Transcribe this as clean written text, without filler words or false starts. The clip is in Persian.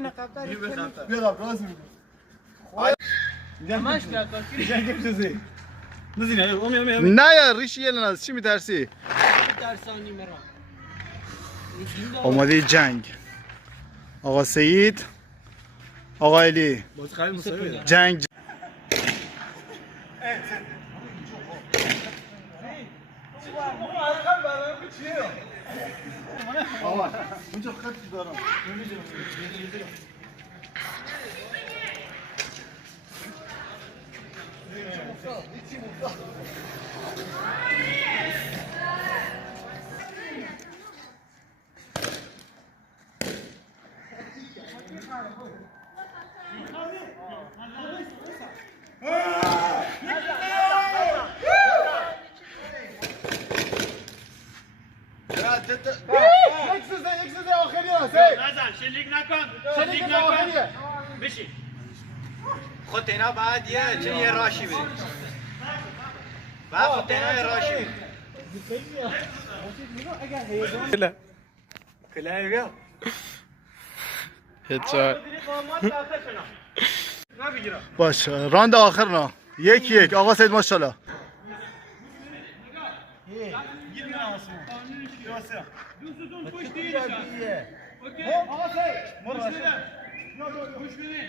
نه قطار بیا راست میگی همش قطار جنگ چیزی نزینه نه یا ریشی یه از چی میترسی؟ درسانی مرا آماده جنگ آقا سعید آقا علی باز خیلی مسابقه جنگ اونجا خط دارم یک سوزه آخری هست نزن شلیک نکن شلیک نکن بشی خود اینا بعد یه راشی بده بعد خود اینا یه راشی بده کلاه بیا هدشات باشه راند آخر نه یک آقا سعید ماشاءالله اوکی آقا سید مرشد گوش بدین